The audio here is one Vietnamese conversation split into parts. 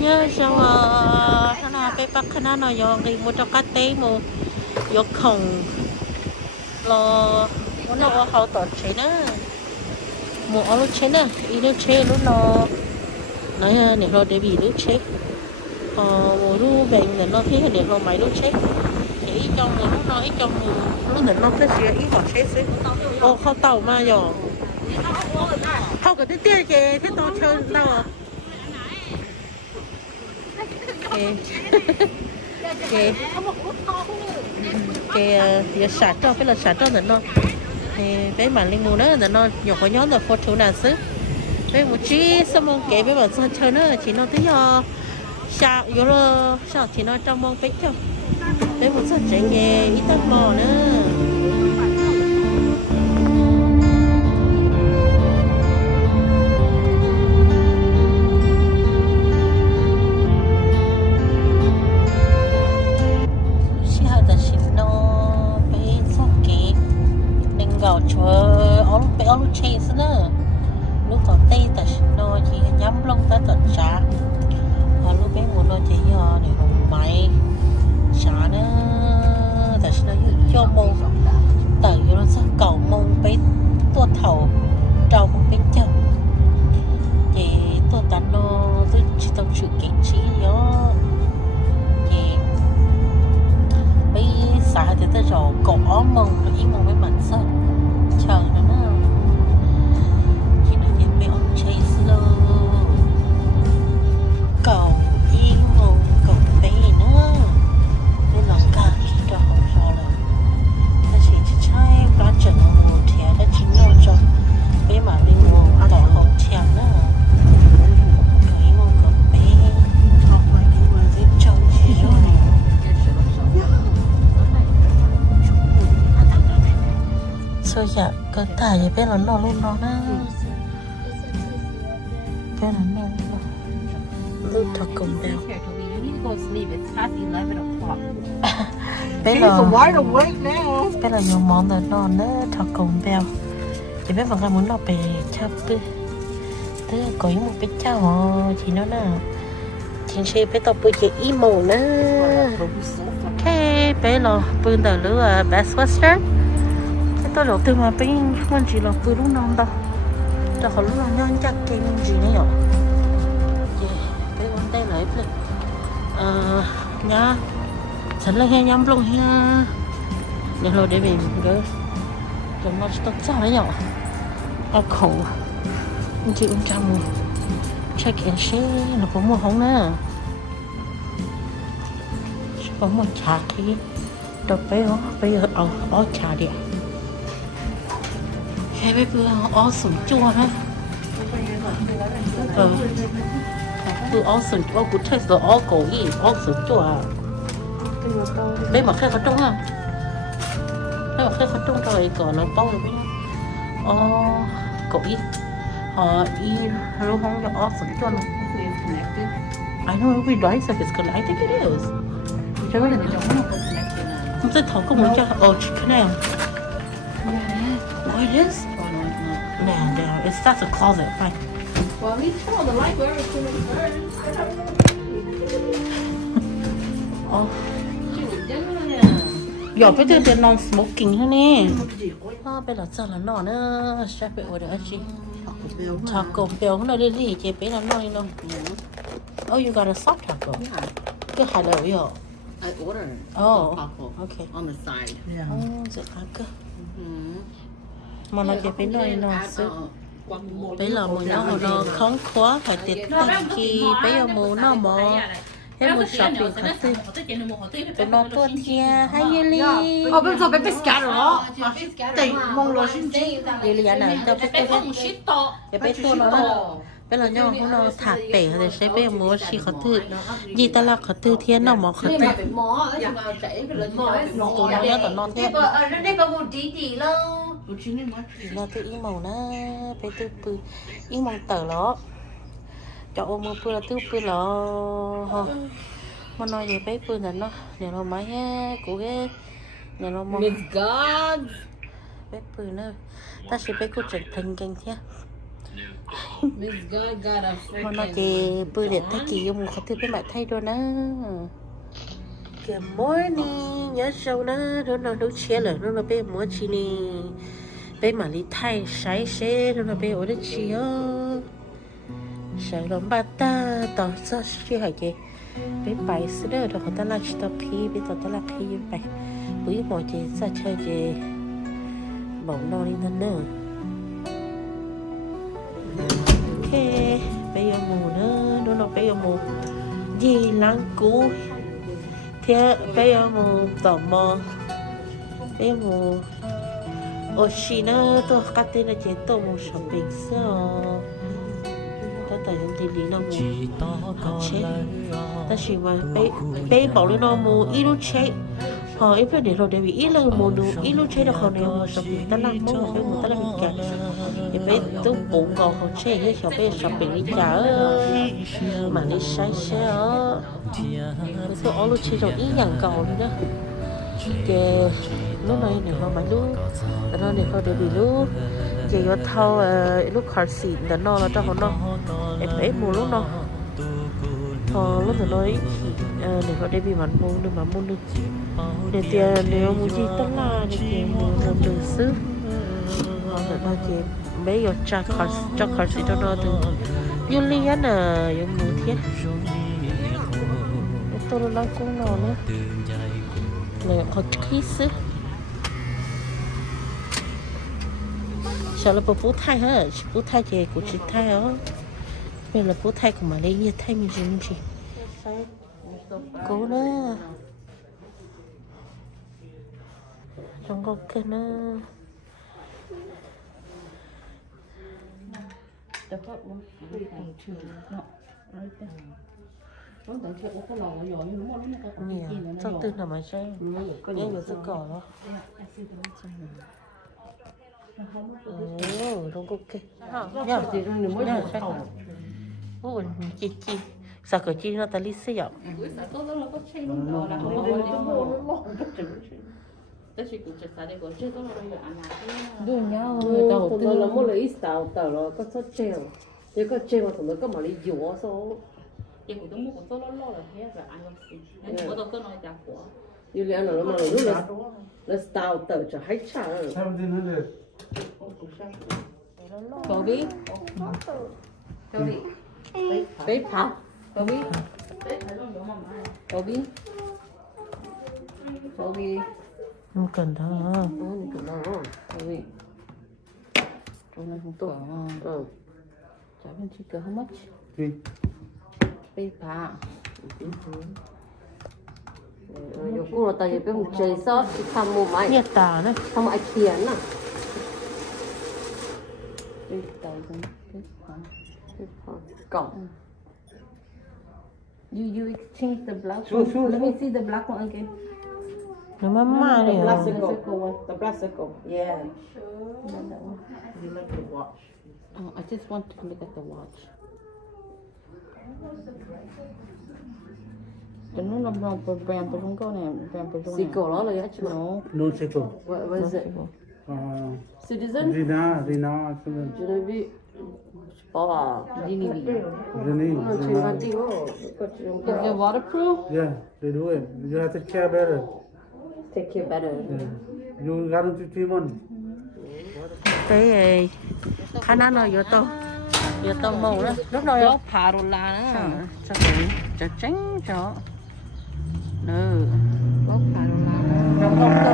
nhớ sao nó là cái bắc khana nó yo cái một trong các tế một yo không lo muốn nó họ tổ chế nữa một ở lúc chế nữa ý lúc chế lúc nó nói để rồi để bị lúc chế một lúc bệnh là nó thấy để rồi máy lúc chế thì ít trong người lúc nó ít trong lúc là nó cái gì ít họ chế xí ô không tàu mà rồi không có cái tiền gì thế to chơi đâu cái sạt cho cái là sạt cho nó thì bé mà linh mù nữa là nó nhỏ có nhóm là photo nào xứ bé một chi xong rồi kể bé bảo sao chơi nữa chỉ nó thấy sao vô lo sao thì nó trong mong bé cho bé một sao chạy nghề ít tắc bò nữa ông lúc chơi nữa lúc còn tây ta nó chỉ nhắm lông ta tận trả và lúc bé muốn nó chỉ để hồng máy trả nữa ta nó cho mông tự nó sẽ cầu mông bé tua thầu trâu mông bé chân thì tua ta nó tôi chỉ tâm sự kiến trí đó thì bé xã thì ta rồi cổ mông nó ý mông bé mạnh sao chờ nó cầu yên mù cầu bé nữa nên lòng cả khi cho hồng rồi là ta chỉ chơi ba trận mù thì đã chính nó cho bé mà đi mù đỏ hồng chèn nữa cầu yên mù cầu bé học bài đi mù dễ chơi gì rồi sao dạ cơ tải vậy bé là nó luôn đó nữa bé là nó lúc thật cùng đeo bé là nhiều món rồi nó nữa thật cùng đeo thì bé vẫn là muốn nó về chắp tức là có một cái cháu thì nó là chính sĩ bé tao bơi chạy im màu nữa thế bé là bơi từ lứa Best Western cái tôi đầu tư mà bé không chỉ là bơi lúc non đâu cho họ lúc nào nhon chắc cái gì nữa đây là ít nhá sẵn là he nhắm luôn ha để rồi để về cái chúng nó tốt sao đấy nhở à khổ anh chị cũng chăm check and share là có một hóng nữa có một trà thì đợt bây giờ ở trà đi hay bây giờ ở sủng chua ha cứ ở sườn chua cũng thấy rồi ở cổ gì ở sườn chua bên mà khai khó trông à bên mà khai khó trông rồi còn nó bao rồi ở cổ gì họ đi luôn không cho ở sườn chua này I know every rice if it's good I think it is không sẽ thấu không muốn cho chicken nào what it is nah it starts a closet fine well, at least turn on the light where it's going to burn. Oh. Giờ bây giờ non smoking thôi nè. Bây giờ sao là nó nữa, chef bị order gì? Taco Bell nó đi gì chế bé nó nói luôn. Oh, you got a soft taco. Cái hai đầu vậy? I ordered. Oh, okay. On the side. Yeah. Oh, giờ taco. Mà nó chế bé nói nó sức. Bây giờ mùi nó không quá phải tiết khi bây giờ mùi nó mò em một shopping khá tư tụi nó tuôn kia hay như li bây giờ bé scatter đó tỉnh mong lo xin chi như li anh này cho bé tuôn để bé tuôn nó đó bây giờ nhau nó thả bể thì sẽ bây giờ mua xì khó tư gì ta là khó tư thiên nó mò khó tư tụi nó nhớ tụi nó thế là tự ý màu nó phải tự bự ý màu tờ đó cho ôm mưa bự là tự bự là mà nói về bé bự là nó để nó máy của cái để nó mong bé bự nữa ta sẽ bé cô trở thành kinh thế mà nó chỉ bơi để thay kỳ dùng khó thứ với bạn thay đồ nữa cái mối ni nhớ sâu nữa nó đấu chia rồi nó bé múa chi ni bé mà đi thay sấy xe nó bé ở đây chia sấy lắm bà ta tao sao chưa hay cái bé bài xưa đó rồi ta là chỉ tao phi bé tao là phi như vậy bữa bỏ chị ra chơi chị bỏng no đi thân nữa ok bây giờ mù nữa nó bây giờ mù gì lăng cú thế bây giờ mù tò mò bây giờ mù ở xí nữa tôi cắt tên là chế tổ mù shopping sao tôi tại hiện thì lý nó mù học chết ta chỉ mà bây bảo lên nó mù ít lúc chết họ ít phải để rồi để bị ít là mù đủ ít lúc chết được họ này mù shopping ta làm mù phải mù ta làm gì cả thì bây tôi bụng còn họ chết hết họ bây shopping đi chả ơi mà đi sai xe ở tôi ở lúc chết rồi ít nhàng cầu nữa đó thì lúc này này họ mà lúc nó này họ để bị lúc thì có thâu lúc khởi xịn đó nó là cho họ nó em ấy mù lúc nó họ lúc rồi nói để họ để bị mặn mù nhưng mà mù được để tiền nếu mù gì tất là để tiền mù được xứ họ là bao nhiêu mấy giờ cho khởi xịn cho nó từ yêu li á nè yêu mù thiết tôi lo cũng lo nữa là họ khí xứ sợ là bố thay hả bố thay gì của chị thay hả bây là bố thay của mà đây như thay mình gì cố nữa trong có cái nữa sao tư nào mà chơi nghe nhiều sức cỏ đó không có cái nhá nhá ủa chị sao cái chị nó ta lý sử dụng đúng nhau tao là mua lấy tao rồi có số treo thì có treo mà thằng nó có mà đi dùa số thì cũngต้องmua của tôi lo là thế rồi ăn không nên bữa tôi có nói chả của như vậy nó mà lúc là tao tự cho hết trả rồi 1700 cậu biết bé phá cậu biết không cần đâu cậu biết chỗ này không tuổi chả biết chỉ cỡ how much paper yo cũng là tại vì bé một chơi sót tham mua máy nhiệt tà đấy tham mua tiền à cổng you exchange the black one. Let me see the black one again. nó mama này the plastic yeah You like the watch? Oh, I just want to look at the watch. Cái nó làm rong của brand của chúng tôi này, brand của chúng xì cổ nó là gì chứ nó No Seiko. what is it Citizen Rina, Genevieve bỏ vào Dini. Rini. nó chơi văn tiêu Is it waterproof? Yeah, they do it. You have to care better. take care better Yeah. You guarantee 3 months. cái khả năng nó vô tao màu đó lúc nào Nó phá rồi là nó. cho cái cho tránh cho nữa Nó phá rồi là. trong không có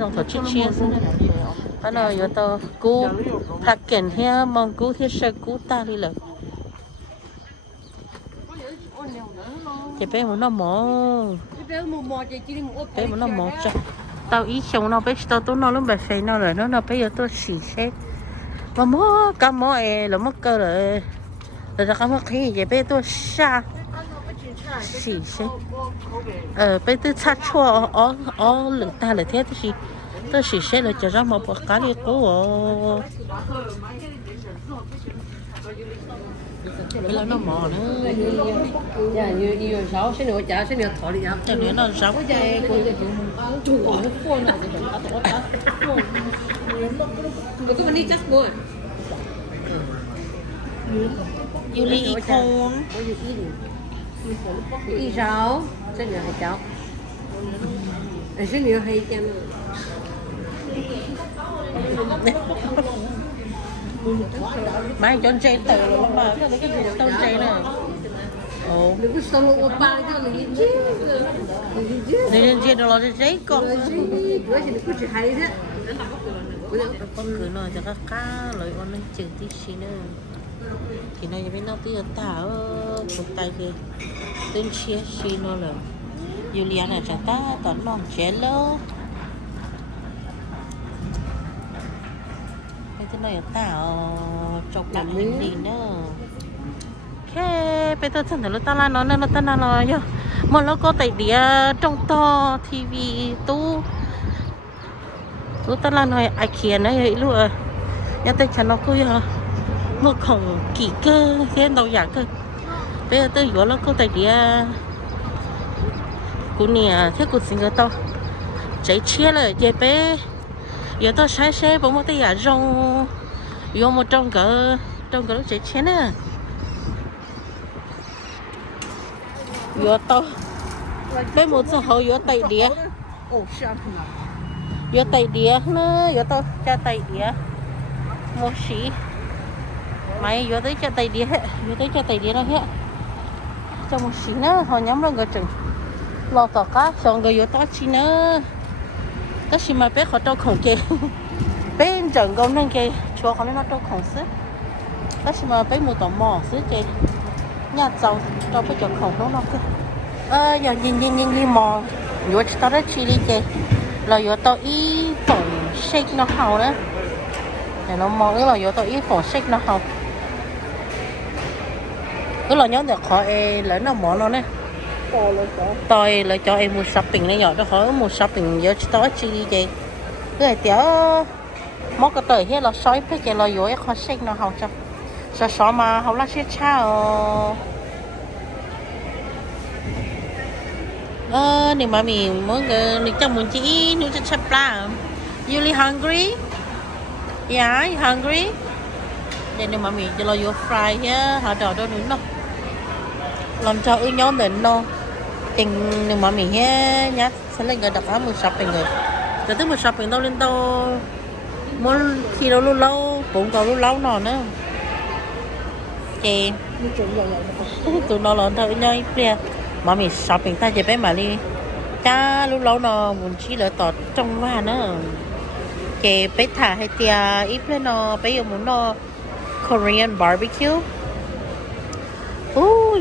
trong thọ chia chia xuống anh nói vô tao cú thà kiện he mong cú thiết sẽ cú ta điเลยchị bé muốn nó mỏ bé muốn nó mỏ cho tao ý chồng nó bé tao tôi nó lúc bé phê nó rồi nó bé giờ tôi xì xét mà mỏ cá mỏ là mỏ cơ rồi rồi cá mỏ khi vậy bé tôi xa xì xét bé tôi sát chua ở lượng ta là thế thì tôi xì xét là cho ra một cá đi cố cái nó mỏ nữa dạ như sáu sẽ nữa chả sẽ nữa thọ đi cho nên nó sáu Cái của cái chủ nó phone nó thì nó tổ ta. cái vấn đề chắc mua yêu ly ít khôn có gì ít rau rất nhiều hay cháu rất nhiều hay cho mai cho chơi từ luôn mà cái gì tôi chơi nè ồ đừng có solo oppa cho mình chứ nên chơi đó là chơi con cái gì cứ chỉ hay thế con cứ nói cho các cá lời con lên chữ tí xí nữa thì này bên nó tí ở tao một tay kia tên chia xí nó là Julia này chẳng ta tao non chế lơ cái tên này ở tao chọc làm gì nữa bây giờ thằng nó ta là nó ta là nó nhá mà nó có tại địa trong to TV tu ta là nói ai kia này vậy luôn à nhà tôi chẳng nó cứ một khổng kỹ cơ thế đâu giả cơ bây giờ tôi vừa nó có tại địa của nè thế của sinh người to cháy chia rồi chơi bé giờ tôi sai xe bỗng một tay giả rong vô một trong cỡ nó cháy chia nè vừa to bé một số hậu vừa tay địa vừa tay địa nó vừa to cho tay địa một xí mày vừa tới cho tay địa vừa tới cho tay địa đó hết cho một xí nữa họ nhắm lên cái chừng lo tỏ cá xong rồi vừa to chi nữa cái gì mà bé họ trâu khổng kê bên trận công nên kê chúa họ nó trâu khổng xứ cái gì mà bé một tỏ mỏ xứ kê nhà giàu cho bé chọn khổng nó kê giờ nhìn mò vừa tao rất chi đi kê là vừa tao ý phỏng shake nó hào đó để nó mò cái là vừa tao ý phỏng shake nó hào cái là nhớ được họ lấy nó mỏ nó nè tôi lấy cho em mua shopping này nhỏ đó khỏi mua shopping giờ tao chi đi kê cái tiểu móc cái tờ hết là sói phải kê là vừa khó shake nó hào cho sao mà hào là chết chao nếu mà mình muốn được trong muốn chỉ nuôi cho chắp lá you really hungry yeah you hungry nên nếu mà mình cho lo vô fry nhá họ đào đâu nữa nó làm cho nhóm đến nó tình nếu mà mình nhá sẽ lên cái đặc á một shopping rồi từ từ một shopping đâu lên đâu muốn khi đâu lâu cũng có lâu nọ nữa chị tụi nó lớn thôi nhơi bia mà mình shopping ta chỉ bé mà đi cha lúc lâu nó muốn chỉ lợi tọt trong hoa nữa kể bé thả hay tia ít lên nó bé yêu muốn nó Korean barbecue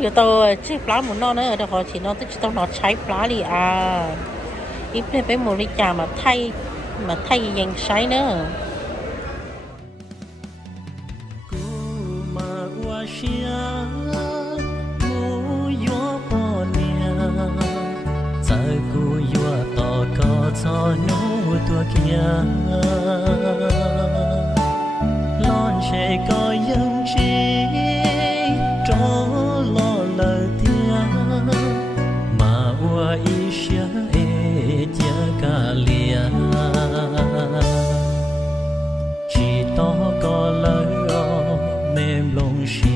giờ tôi chỉ lá muốn nó nữa họ chỉ nó tức tao nó cháy lá đi à ít lên bé muốn đi chả mà thay dành sáy nữa cho nô tua kia lon sẽ có những chi cho lo lời tiếng mà qua ý xia e tia cả lia chỉ to có lời mềm lòng xia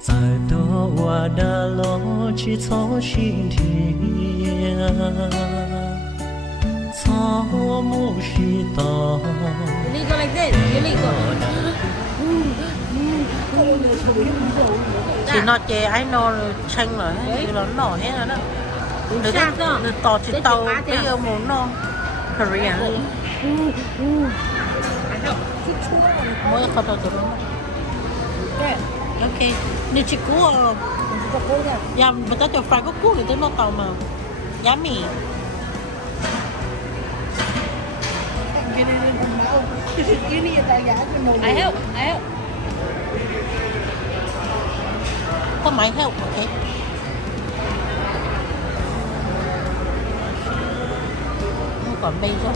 在多我的路去走心田，草木是多。You go like this. You go. chỉ nó chè ai nó xanh rồi thì nó nổ hết rồi đó được tỏ chỉ tàu bây giờ muốn nó Korean mỗi cái tàu tụi nó ok nếu chỉ cú dạ mà ta cho fry có cú thì tới nó tàu mà yummy I help. có máy help ok không còn bây giờ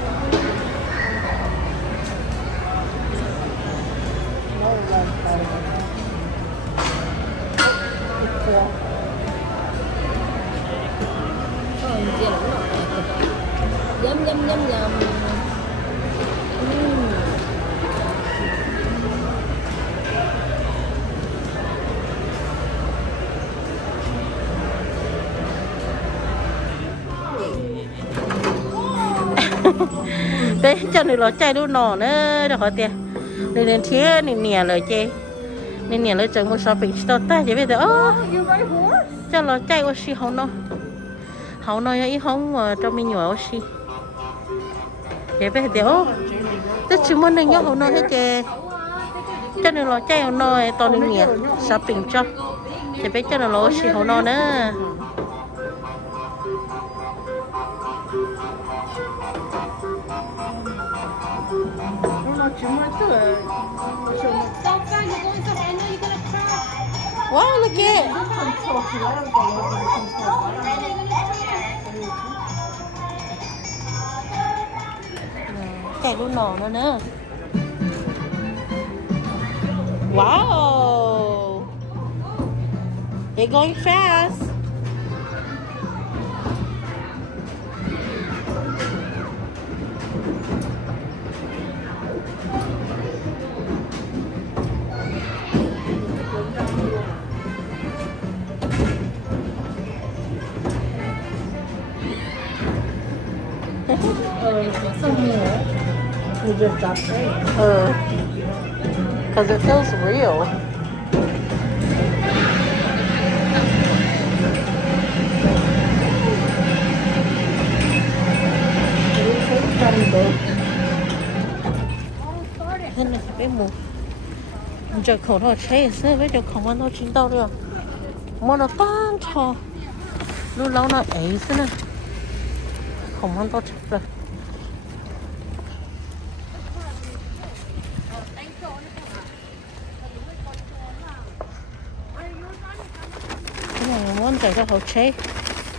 Yum. bé cho người lo chạy đu nọ nữa được hỏi tiền để đến thế nè lời chơi nè lời chẳng một shopping store ta chỉ biết được cho lo chạy ở xí hậu nó ý không mà cho mình nhỏ ở xí chỉ biết được tất chúng mình nên nhớ hậu nó hết kì cho nên lo chạy hậu nó to nè shopping cho chỉ biết cho nó lo xí hậu nó nữa wow, look at chạy luôn nổ nữa wow they're going fast You just stop saying. Because it feels real. Thế này phải mù. Giờ khẩu nó cháy xưa với giờ khẩu nó chín đâu được. Mà nó tan cho. Lúc lâu nó ấy xưa nè. Khẩu nó to chắc rồi. Muốn chạy cho họ chơi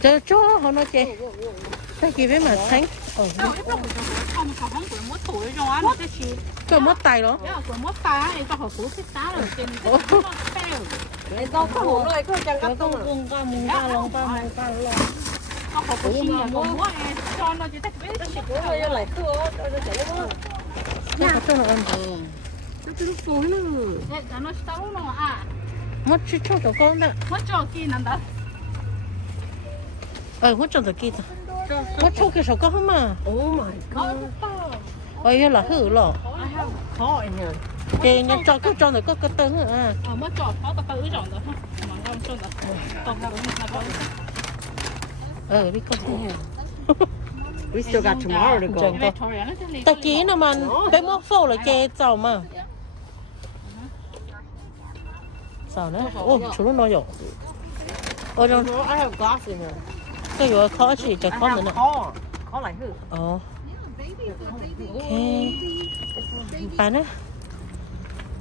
cho chỗ họ nó chơi cái gì với mà thánh cái mất tay đó Đâu có hổ rồi, có chẳng có con lòng họ cũng xin nhà con mua cho nó chỉ thích biết nó chỉ có rồi lại thưa cho nó chạy nó nha cho nó ăn nó cứ lúc phối nữa nó xấu nó à mất chút cho con đó mất cho kia nằm đó mất cho tụi kia mất cho cái số con mà oh my god ơi là hử lọ khó anh nhỉ thì nhà cho cứ cho được có cái tư à mất cho khó cái tư rồi đó mà ngon cho đó còn là biết con we still got tomorrow to go ta kỹ nó mà cái mốc phô là chè giàu mà sao nữa ô chú nó nói rồi ôi đâu I have glass in here cái gì khó chỉ cái khó nữa nè khó lại hư ok bán á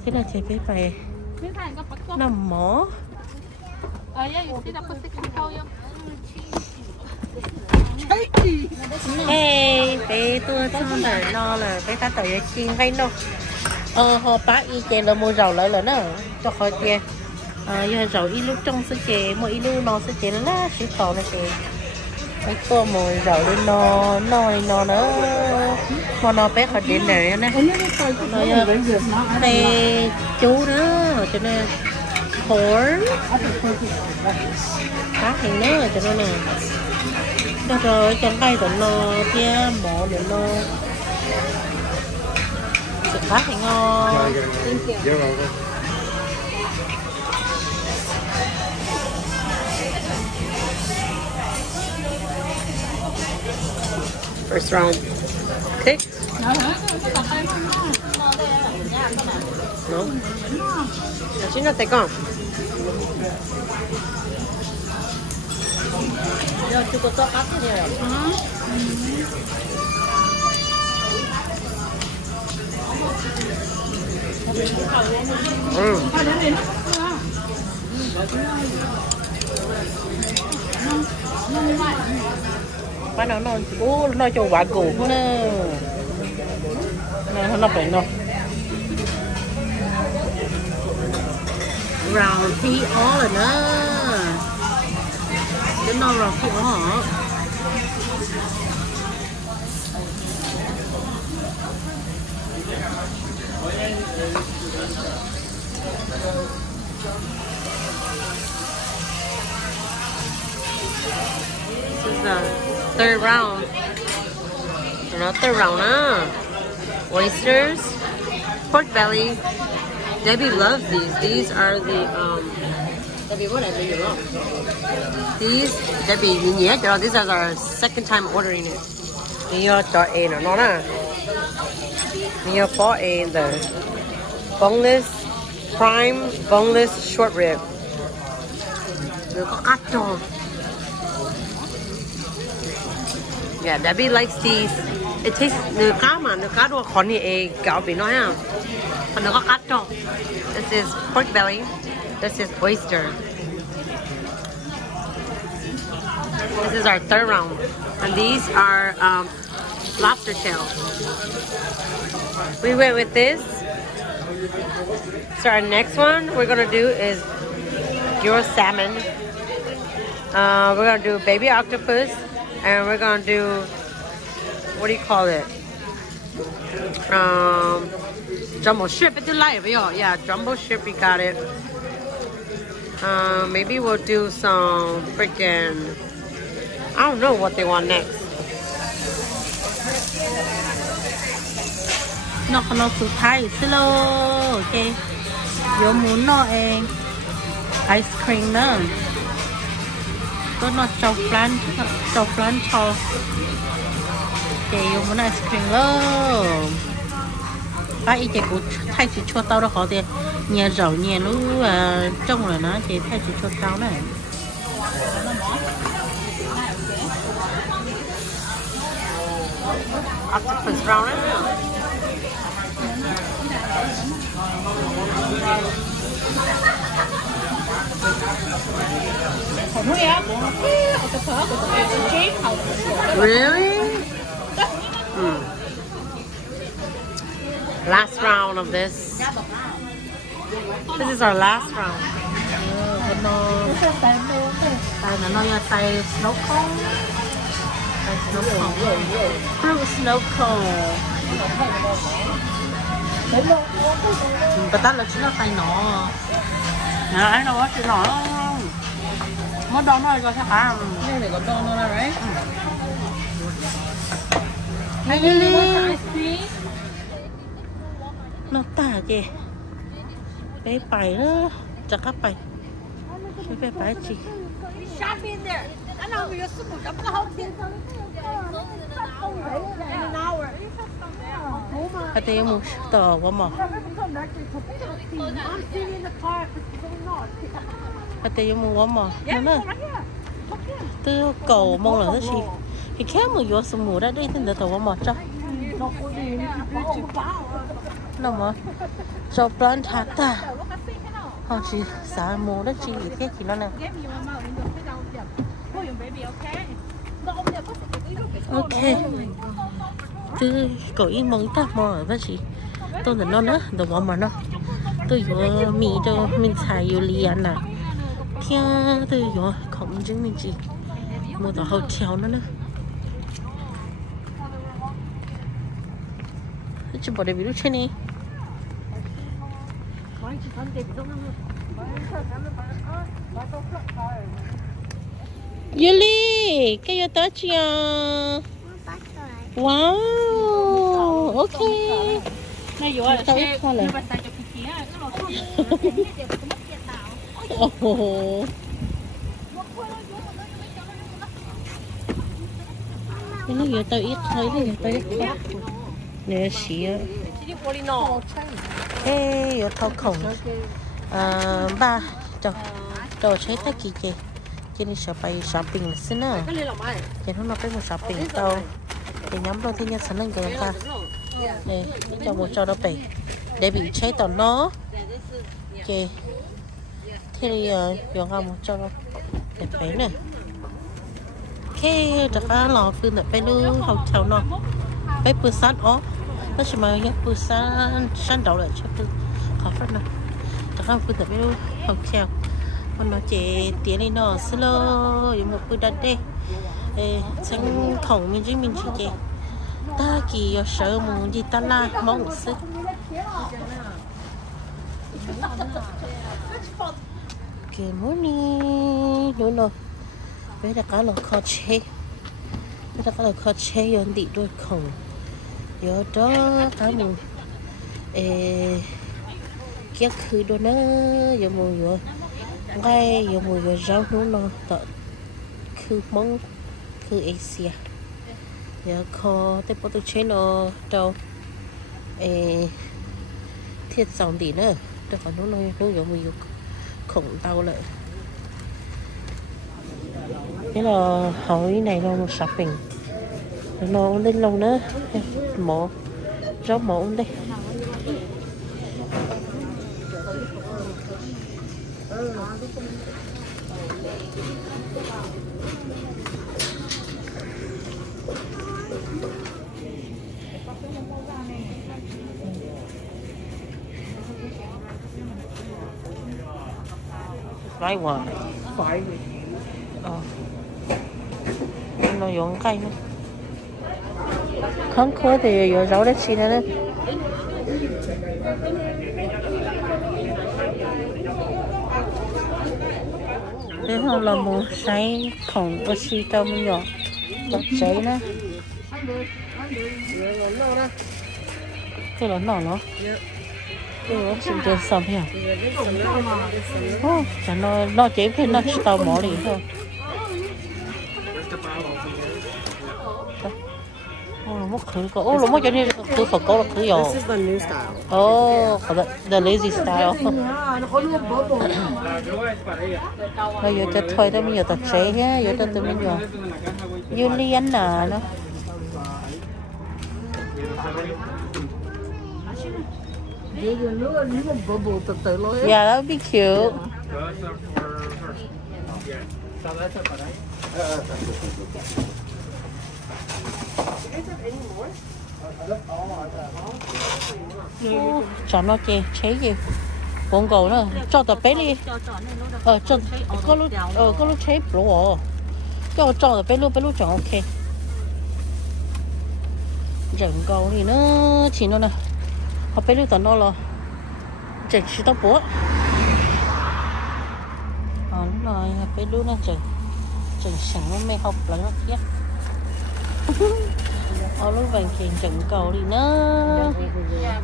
thế là chị phải về nằm mỏ hey bé tôi xong rồi no là bé ta tự chiên vay đâu họ bác y chè là mua rau lại là nó cho khỏi chè giờ rau y lúc trong sẽ chè mua y lúc nó sẽ chè lá sẽ to này chè cái tô mồi rau lên no nữa mà nó bé khỏi điện này nè đây chú nữa cho nên corn cá thì nữa cho nên nè đó rồi chẳng bay tụi nó kia mỏ để nó thịt cá thì ngon first round okay no chính là tay con giờ chú có to cắt thế này bắt đầu nó cho quả củ nữa nó phải nó round phi ó rồi nữa đến nó round phi ó hả This is the third round. Another round, oysters, pork belly. Debbie loves these. These are the Debbie, what I you wrong? These Debbie, these are our second time ordering it. You're for a the boneless prime boneless short rib. Yeah, Debbie likes these. It tastes the cá đồ khó nhỉ gạo bị nói à. Còn nó có cắt đâu. This is pork belly. This is oyster. This is our third round, and these are lobster shell. We went with this. So our next one we're gonna do is gyro salmon. We're gonna do baby octopus, and we're gonna do, what do you call it? Jumbo shrimp. Yeah, jumbo shrimp. We got it. Maybe we'll do some freaking, I don't know what they want next. Nó còn nó sụt thái silo, ok. Yo muốn nó ice cream nữa. Tôi nó cho flan cho. Ok, yo muốn ice cream luôn. Ba ý chị cũng thay chị cho tao đó họ thì nhà rau nhà nó trong rồi nó chị thay chị cho tao này. Octopus brown. Really? Last round of this. This is our last round. Nó tay snow cone. Fruit snow cone. Bà ta là chỉ là tay nó. Nè, anh đâu có chuyện nó. Món đó nó cho chắc hả? Đây này có đòn nó là right? Hey Lily. Nó tả kìa. Bé phải đó. Chắc các phải. Bé phải chị. Hãy tìm một tờ quá mà. Hãy tìm một quá mà. Nó từ cầu mong là gì? Thì khác mà vô sớm mùa đã đi thì được tờ quá mà cho. Nó mà cho plan thắt ta. Họ chỉ xả mùa đó chỉ thế chỉ nó nè. Ok. Từ có ý mong ta mà vậy chị. Tôi là nó nữa, đồ quá mà nó. Tôi vừa mì cho mình xài vô liền nè. Theo tôi vừa không chứng minh chị. Mua tàu hotel nó nữa. Chứ bỏ đây bị lúc trên đi. Yuli, cái gì tới chưa? Wow, ok. Nó vừa là xe, nó nó xài cho cái kia, nó vừa tới ít thôi, nó vừa tới ít thôi. Nè xí á. Ê, vừa thâu khổng. Ba, đồ chế tất kỳ chị. Chị đi shopping xin à. Chị không nói một shopping đâu. Chị nhóm đôi thì nhất sẵn lên kìa ta. Nè, cho một cho nó bể. Để bị chế tàu nó. Chị. Thế thì dùng ra một cho nó để bể nè. Cái đặc á lò phương tại bên lưu hotel nó. Bé bữa sáng ó. Nó chỉ mà nhắc bữa sáng đầu lại cho tôi khó phát nè. Đặc á phương tại bên lưu hotel. Còn nó chỉ tiến lên nó slow dùng một bữa đặt đi. Chẳng khổng mình chỉ chị. Ta kỳ sợ muốn gì ta la mong sức. Good morning. Đúng rồi. Bây giờ cá lò kho chế. Bây giờ cá lò kho chế yon đi đôi khổng. giờ đó hả mù kia khứ đó nữa giờ mù giờ ngay giờ mù giờ rau nó tợ khứ mong khứ Asia giờ kho tới bắt tôi chế nó đâu thiết dòng tí nữa tôi còn nó giờ mù giờ khổng tao lại cái là hỏi này nó shopping nó lên lâu nữa mỏ rau mỏ đây phải hoài phải nó dùng cây nữa không khơi thì giờ rau đất xí nữa thế hôm là một say không có xí tao mới nhỏ có cháy nữa cái lớn nó cái nó xin tiền xong hả chả nó chế cái nó tao mỏ đi thôi mất khử có ô mất cho nên khử phật có là khử dầu. This is the new style. Oh, the lazy style. Bây giờ cho thôi đó bây giờ tập chế nhá, giờ cho tụi mình giờ. Julian nè nó. Yeah, that would be cute. Chọn nó chế gì quảng cáo nữa cho tập bé đi cho có lúc chế rồi cho tập bé lúc chọn ok quảng cáo thì nó chỉ nó nè họ bé lúc tận nó là chỉ tao bố đúng rồi bé lúc nó chỉ sẵn nó mê học là nó kia lúc vàng kiện trận cầu đi nữa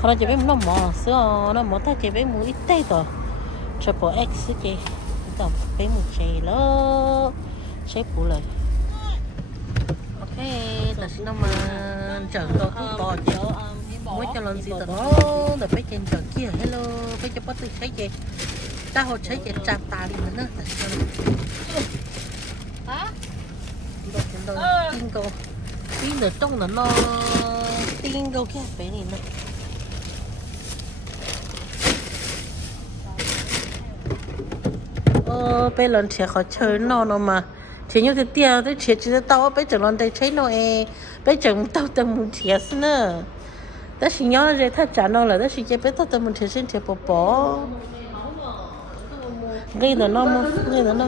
họ chỉ biết nó mỏ sữa nó mỏ ta chỉ biết mua ít tay rồi Triple X chị tao biết một chè đó xếp phụ lời ok ta xin nó mà trận cầu cứ bò chị mới cho lần gì tao đó để phải trên trận kia hello phải cho bắt tôi thấy chị ta hồi thấy chị chạm ta đi nữa hả tin cầu tin ở trong nó tin đâu cái bé này nó bé lần trẻ khó chơi nó mà chỉ như thế tia tới trẻ chỉ tao bé chẳng lần đây chơi nó bé chẳng tao tao muốn trẻ nữa đó chỉ nhớ rồi thà trả nó là đó chỉ bé tao muốn trẻ xin trẻ bỏ gây là nó gây là nó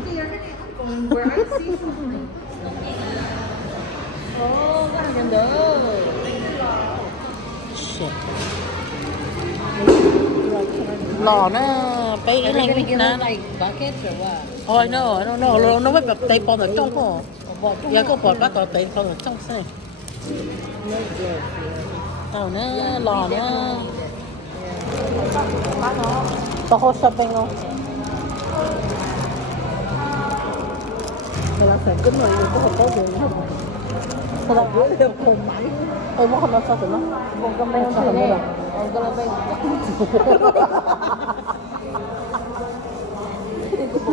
lò nó bay cái này Việt Nam ôi nó mớiแบบtay bò ở trong hồ giờ có bò bắt tay bò ở trong xe tao nó lò nó tao hot shopping không là phải cứng rồi có một cái gì nữa sao lại với được không máy mà không nói sao tụi nó còn cầm đây không cầm đây còn cầm đây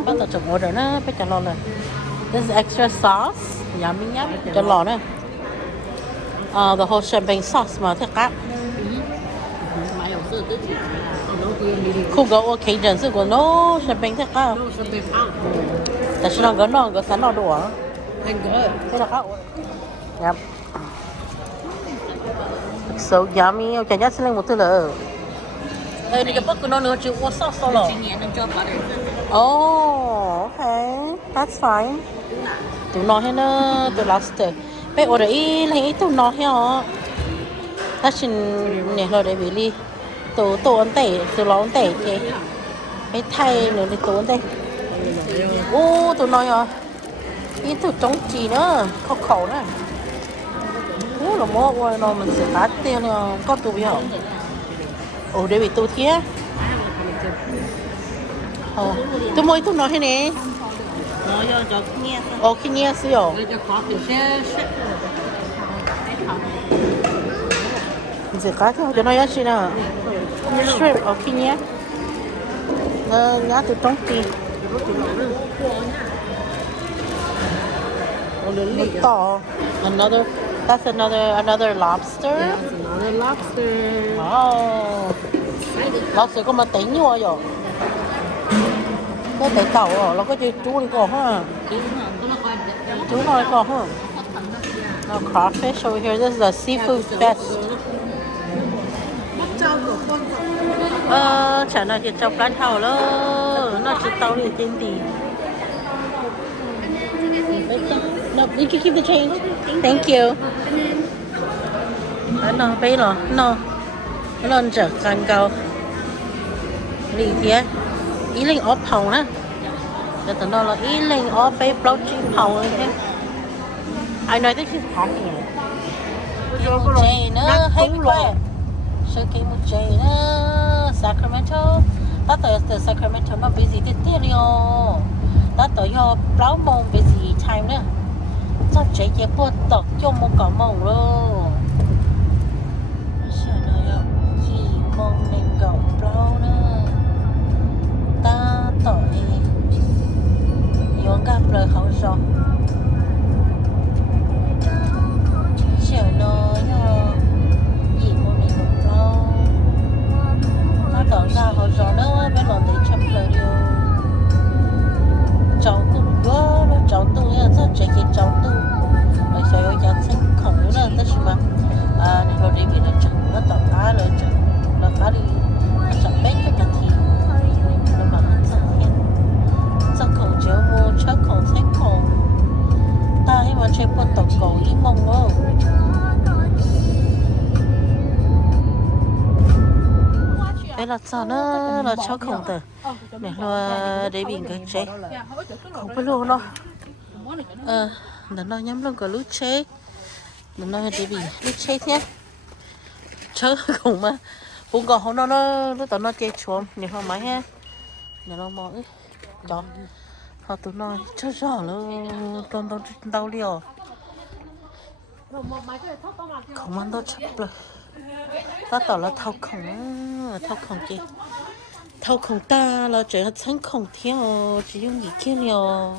bắt đầu chụp order nó phải trả lon này this is extra sauce yummy nhá trả lon này the whole champagne sauce mà thế cả không có occasion sự của nó champagne thế cảแต่ฉันก็นอนก็สันนอนดูอ่ะใช่ไหมครับ Yep. So yummy 我今天吃了我对了你个不跟我就我烧烧了今年能叫8人 Oh okay that's fine tụi nó hay nó tụi lobster bây giờ đấy lấy tụi nó hay họ ta xin nè rồi để bị đi tụi ăn tẻ tụi nó ăn tẻ chị bây thay nữa đi tụi ăn tẻ ô tụi nó à ít tụi trống chì nữa khẩu nữa là mua qua nó mình sẽ tát tiền nó có tụ biểu ồ để bị tụ thế ồ tôi mua tôi nói thế này nó cho nghe ồ khi nghe xíu cho khó thì sẽ mình sẽ cắt theo cho nó nhát nào shrimp ồ khi nghe nó nhát từ trong kia to another lobster. Yes, another lobster. Wow. Lobster có mà tính nhiều rồi. Cái tàu rồi, nó có chơi chú đi có ha. Chú nói có ha. No crawfish over here. This is a seafood fest. Chả nói chuyện trong cá thầu đó. Nó chỉ tàu đi trên tì. No, you can keep the change. Thank you. No, bây giờ no, nó trở càng cao. Lý thế, ý linh ốp hồng á. Để tụi nó là ý linh ốp bé bao chim hồng thế. I know this is talking. Jay nữa, hay quá. Sơ kỳ một Jay nữa, Sacramento. Ta tới từ Sacramento nó busy thế đi rồi. Ta tới yo bao mong busy time nữa. Sao chạy chạy bớt tóc cho một cả mông luôn. Sao nó yo chỉ mong nên gạo bao nữa. Ta tới yo gặp lời không rõ. Sao nó yo chỉ mong nên gạo bao. Ta tới ra không rõ nữa bên lòng để chấp lời điều. Cháu cũng có nó cháu tu nha sao chạy chạy cháu tu rồi sao yo cháu sinh khổng nữa là tất mà nên rồi đi bị nó chẳng nó tỏ cá rồi chẳng nó cá đi nó chẳng bé cho cả thì nó mà nó chẳng hiện sao khổng chéo mua chắc khổng sách khổng ta ấy mà chơi quân tổng cầu ý mong đâu đây là sao nó là cháu khổng tử để lo để bị cái chế không có luôn đâu nó nhắm luôn cả lút chế nó để bị lút chế thế chớ không mà cũng còn không nó tao nó chơi chuông nhiều không máy ha nó mỏi đó họ tụi nó chớ rõ luôn đau liều không ăn đâu chấp rồi ta tỏ là thao khổng kia thao khổng ta là trời sáng khổng theo chỉ dùng gì kia nhiều